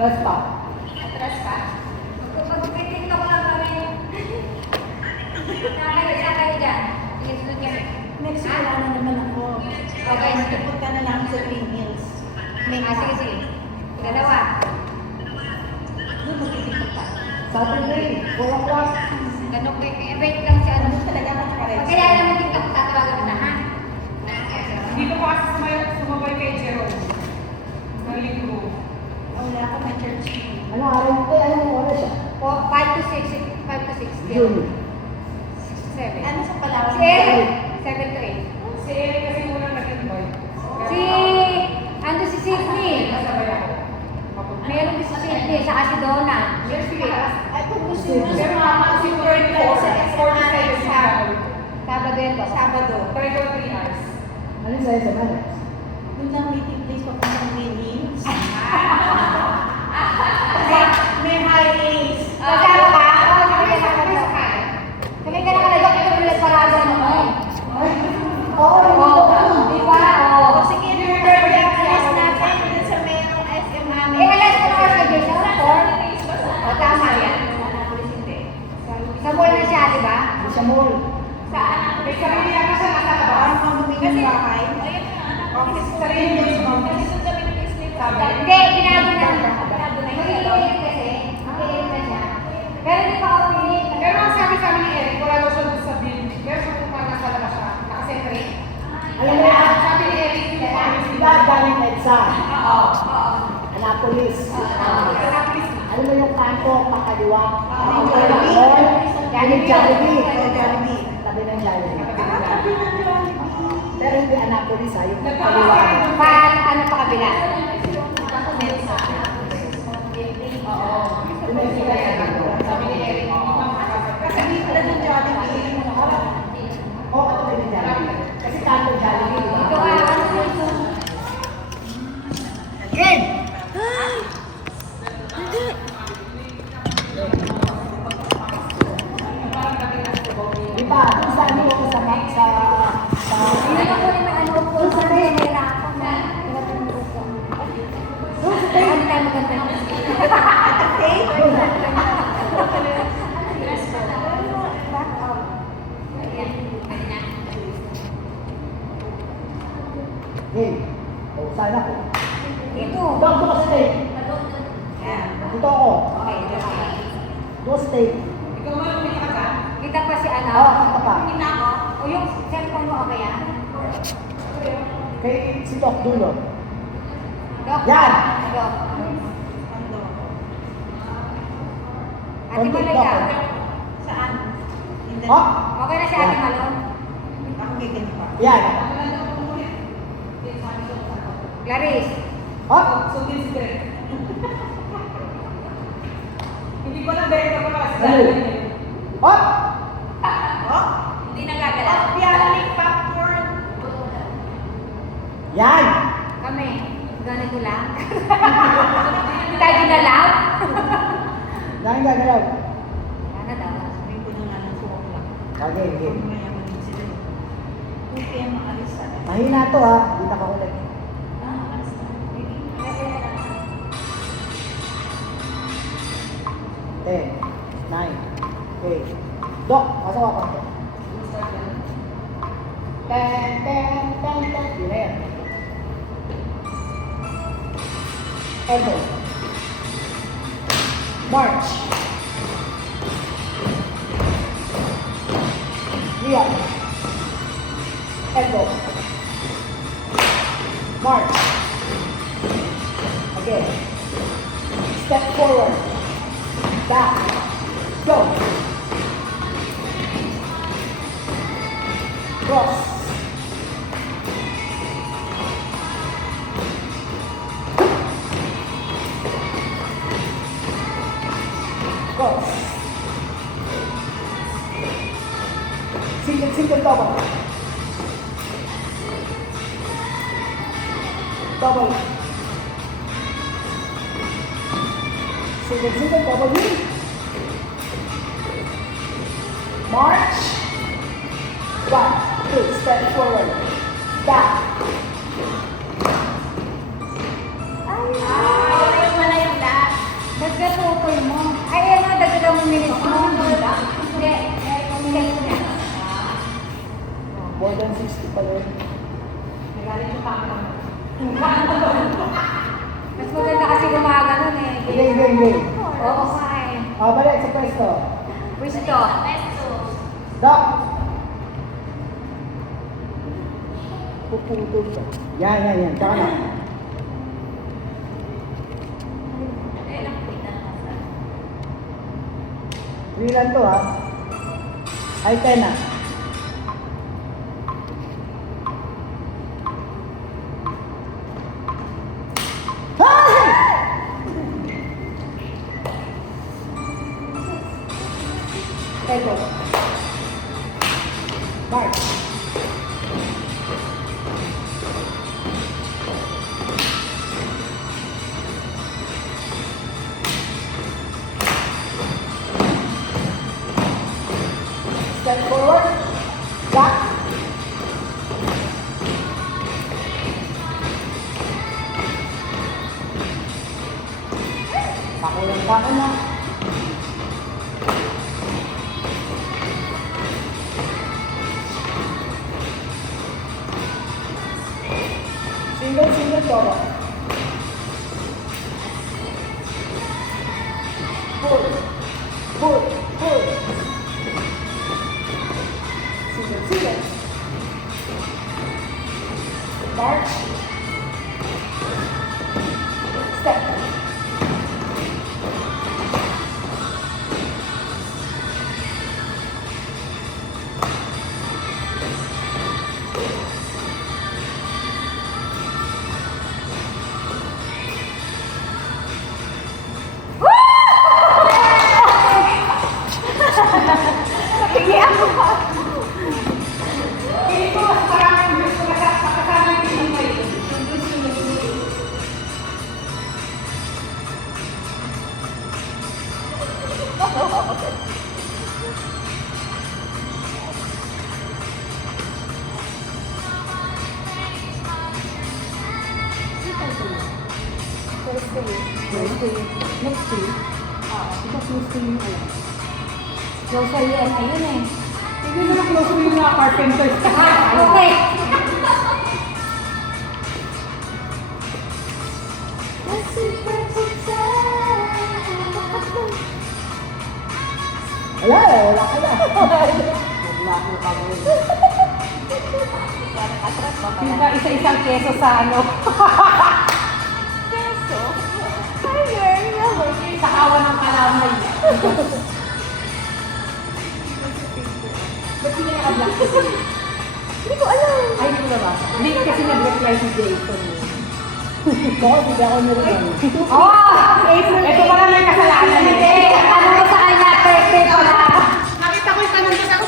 Atras pa. Atras pa? Mag-tiktok lang kami. Saan kayo dyan? Sunod kami. Next week wala na naman ako. Okay, sige. Punta na lang sa Green Hills. Sige, sige. Dalawa. Doon magtitipag ka. Saturday, 4 o'clock. Ganun, wait lang si ano. Talaga makapareho. Kaya naman tiktok, tatawagan mo na, ha? Hindi ko pa kasi sumabay kay Jerome. Ng linggo. Wala ako na church. Ano araw ko? Anong oras siya? 5 to 6. 5 to 6. June. 6 to 7. Ano sa Palawan? Si Eric, 7 to 8. Si Eric kasi unang nag-invite. Ando si Sydney. Nasabay ako. Meron din si Sydney, saka si Donna. Next week. Ay, kung gusto mo Pero sumama si si Ford Ford sa 4 SM sa Sabado yan ba? Sabado. Try ko 3 hours. Ano sa'yo sa manas? Doon lang meeting place papuntang Green Hills. May high A's. Kasama ka? Oo, sabi ka na ka. Sabi ka na kalagak, ito ulit parada mo. Oo, di ba? Oo. O sige, third yung class natin. Doon sa merong SM namin. Alas ko na sa Jason, 4. O, tama yan. Sa mall na siya, di ba? Sa mall. Saan? May sarili ako siya nasa labas. Parang mamamigay ng bahay. Office sarili mo yung office. Sabi. Hindi, binago na. Mag-iinit kasi. Mag-iinit na siya. Pero di pa ako pilit. Pero ang sabi ni Eric, wala daw siya doon sa bill. Pero siya kung nasa labas siya. Nakasentre. Alam mo yan? Sabi ni Eric, yung pharmacy. Diba galing na EDSA? Oo. Annapolis. Annapolis. Alam mo yung kanto, pakaliwa. Jollibee. Mall. Jollibee. Jollibee. Jollibee. Tabi ng Jollibee. Sabi ng Jollibee. Pero hindi Annapolis ha, yung pakaliwa. Ano pa kabila? Sabi ni Eric, Kasi hindi pala ng Jollibee. Oo, katabi ng Jollibee. Kasi kanto Jollibee, di ba? Ito ka. Game! Di ba? Kung saan mo sa Hindi ako rin may ano po. Sabi, may rako na. Pinatulog ko. Ano tayo maganda? game. O, saan ako? Ito. Doon ako stay. Dito ako. Okay, okay. Doon stay. ikaw mo yung ka ka? Kita pa si ano? Oo, kita pa. Kita ko. O yung cellphone mo okay yan? Kay si Doc Dulo. Dok. Yan. Dok. Ate Konti, Maloy Dok. ka. Saan? Hindi. Oh, Okay na si Ate Yan. Malon? Ako ganyan pa. yan. Clarice. Oh, Sundin si Greg. Hindi ko lang direct ako kasi Ano? oh. Oh? Hindi na gagalaw. Pianic popcorn. Yan. Kami. Ganito lang. Tayo ginalaw. Yan gagalaw. Sana daw. Sabihin ko na nga ng 2 o'clock. Okay, game. Mayaman din sila. 2 p.m. maalis sa Mahina to ha. Hindi nakakulit. maalis na. 10, 9, 8. Doc, pasok ako. 10, 10, 10, 10. Yun na yan. Elbow. March. Leon. Elbow. March. Again. Step forward. Back. Go. Cross. Cross. Single double. Double. Single double. March. 1, 2, step forward. Back. Ay, wala yung last. minutes mo, hindi ba? Hindi. Hindi ko na. More than 60 pa rin. Nagalit yung camera mo. Mas maganda kasi gumaganon eh. Hindi. Oo, fine. Balik sa pwesto. Pwisto. Doc! Puputol ka. Yan. Tsaka na. Three lang to ha. Ay, 10 na. Ito. Mark. Step forward. Back. Pakulang na. Single solo. Pull. Single. March. Step. Hindi ko mas maraming gusto makasama yung team mo. Next week. Because ayun. Grocery yan, ayun eh. Hindi mo na close yung mga carpenters. Okay. Wala ka na. Wala ko kami. Yung ba isa-isang keso sa ano? Sa kawa ng kalamay. Ba't hindi naka-black? Hindi ko alam. Ay, hindi ko nabasa. Hindi kasi nag-reply si Jason. Baka hindi ako narinig. Ito pala may kasalanan. Hindi, ano ko sa kanya, perfect pala. Nakita ko yung tanong ko sa